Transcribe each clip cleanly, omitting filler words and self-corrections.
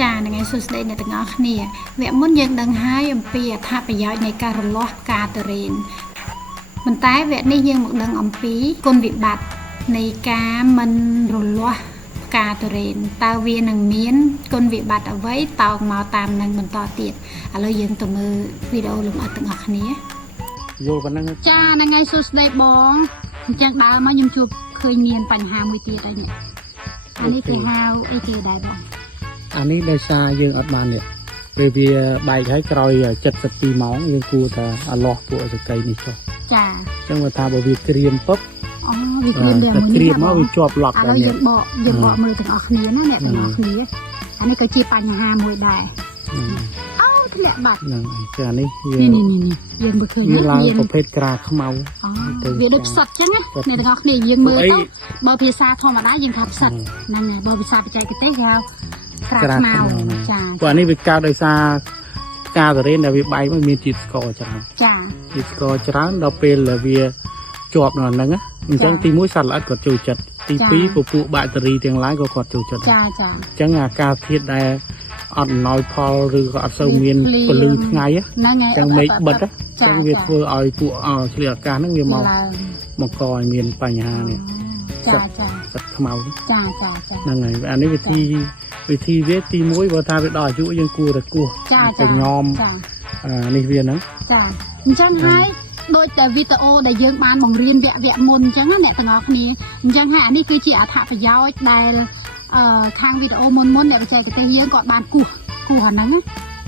ចាថ្ងៃសួស្តីអ្នកទាំងអស់គ្នាវគ្គមុនយើងដឹងហើយអំពីអត្ថប្រយោជន៍នៃការរលាស់ផ្កាទុរេនប៉ុន្តែវគ្គនេះយើងមកដឹងអំពីគុណវិបត្តិនៃការមិនរលាស់ផ្កាទុរេនតើវានឹងមានគុណវិបត្តិអ្វីតោងមកតាមនឹងបន្តទៀតឥឡូវយើងទៅមើលវីដេអូលម្អិតទាំងអស់គ្នាយល់ប៉ុណ្ណឹងចាថ្ងៃសួស្តីបងអញ្ចឹងដើរមកខ្ញុំជួបឃើញមានបញ្ហាមួយទៀតហើយនេះអានេះគេហៅអីគេដែរបងអានេះដោយសារយើងអត់បាននេះពេលវាបែកហើយក្រោយ72ម៉ោងយើងគួរតែអាឡោះពួកសកៃនេះចុះចាអញ្ចឹងបើថាបើវាក្រៀមពុបអូវាក្រៀមវាមួយក្រៀមមកវាជាប់ឡប់ដែរនេះយើងបកមើលទាំងអស់គ្នាណាអ្នកទាំងអស់គ្នាអានេះក៏ជាបញ្ហាមួយដែរអូធ្លាក់បាត់ហ្នឹងហើយអានេះវានេះយើងមើលឃើញវាឡើងប្រភេទក្រាខ្មៅអូវាដូចផ្សិតអញ្ចឹងណាអ្នកទាំងអស់គ្នាយើងមើលទៅបើភាសាធម្មតាយើងថាផ្សិតហ្នឹងហើយបើភាសាបច្ចេកទេសគេហៅក្រាខ្មៅចាព្រោះអានេះវាកើតដោយសារការទុរេនដែលវាបែកមកមានជាតិស្ករច្រើនចាជាតិស្ករច្រើនដល់ពេលដែលវាជាប់នៅហ្នឹងអញ្ចឹងទី1សត្វល្អិតគាត់ចូលចិត្តទី2ពពួកបាក់តេរីទាំងឡាយក៏គាត់ចូលចិត្តចាអញ្ចឹងអាការធាតុដែលអត់អំណោយផលឬក៏អត់សូវមានពលឺថ្ងៃហ្នឹងហើយអញ្ចឹងមេឃបិទអញ្ចឹងវាធ្វើឲ្យពួកឆ្លៀតអាកាសហ្នឹងវាមកបង្កឲ្យមានបញ្ហានេះចាសត្វខ្មៅចាហ្នឹងហើយអានេះវិធីវាទី1បើថាវាដល់អាយុយើងគួរតែគោះតែញោមនេះវាហ្នឹងចាអញ្ចឹងហើយដូចតែវីដេអូដែលយើងបានបង្រៀនវគ្គមុនអញ្ចឹងអ្នកទាំងអស់គ្នាអញ្ចឹងហើយអានេះគឺជាអត្ថប្រយោជន៍ដែលខាងវីដេអូមុនអ្នកបច្ចេកទេសយើងក៏បានគោះអាហ្នឹង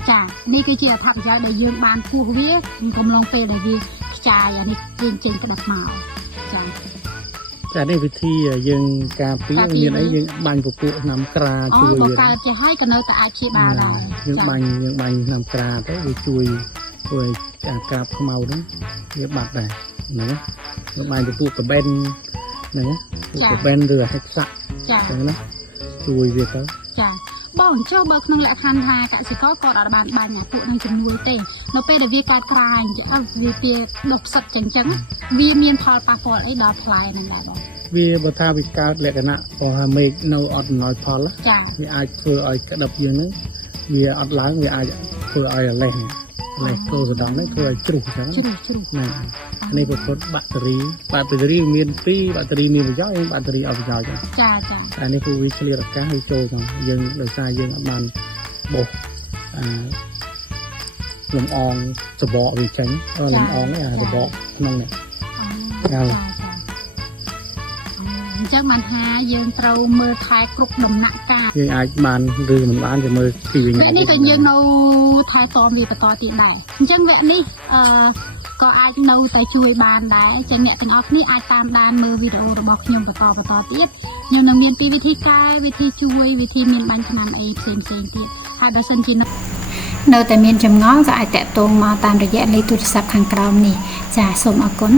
ចានេះគឺជាអត្ថប្រយោជន៍ដែលយើងបានគោះវាកំឡុងពេលដែលវាខ្ចាយអានេះចេញក្តាប់មកចានេះវិធីយើងការពារមានអីយើងបាញ់ពពួកថ្នាំក្រាជួយយើងកើតចេះហើយក៏នៅតែអាចព្យាបាលដែរយើងបាញ់ថ្នាំក្រាទៅវាជួយធ្វើឲ្យការក្រាបខ្មៅហ្នឹងវាបាត់ដែរហ្នឹងយើងបាញ់ពពួកកបិនហ្នឹងកបិនឬហិកសាក់ចឹងណាជួយវាទៅចាបងចុះបើក្នុងលក្ខខណ្ឌថាកសិករគាត់អត់បានបាញ់អាពួកនឹងជំនួយទេនៅពេលដែលវាកើតក្រាអញ្ចឹងវាជាដុះផ្សិតចឹងវាមានផលប៉ះពាល់អីដល់ផ្លែហ្នឹងដែរបងវាបើថាវាកើតលក្ខណៈព្រោះមេឃនៅអត់អំណោយផលវាអាចធ្វើឲ្យក្តឹបយើងហ្នឹងវាអត់ឡើងវាអាចធ្វើឲ្យលេសគោសដងនេះធ្វើឲ្យជ្រុះចឹងណានេះប្រភពបាក់តេរីមាន2បាក់តេរីមានប្រយោជន៍បាក់តេរីអត់ប្រយោជន៍ចាអានេះគឺវាឆ្លៀតអាកាសឲ្យចូលមកយើងដោយសារយើងអត់បានបោះលំអងសបកវាចេញលំអងនេះសបកក្នុងនេះអញ្ចឹងបានថាយើងត្រូវមើលថែគ្រប់ដំណាក់កាលយើងអាចបានឬមិនបានទៅមើលពីវិញនេះក៏យើងនៅថែទាំវាបន្តទៀតដែរអញ្ចឹងវគ្គនេះក៏អាចនៅតែជួយបានដែរអញ្ចឹងអ្នកទាំងអស់គ្នាអាចតាមដានមើលវីដេអូរបស់ខ្ញុំបន្តទៀតខ្ញុំនឹងមានពីវិធីកែវិធីជួយវិធីមានបាញ់ថ្នាំអីផ្សេងទៀតហើយបើសិនជានៅតែមានចម្ងល់ក៏អាចតាក់ទងមកតាមរយៈលេខទូរស័ព្ទខាងក្រោមនេះចាសូមអរគុណ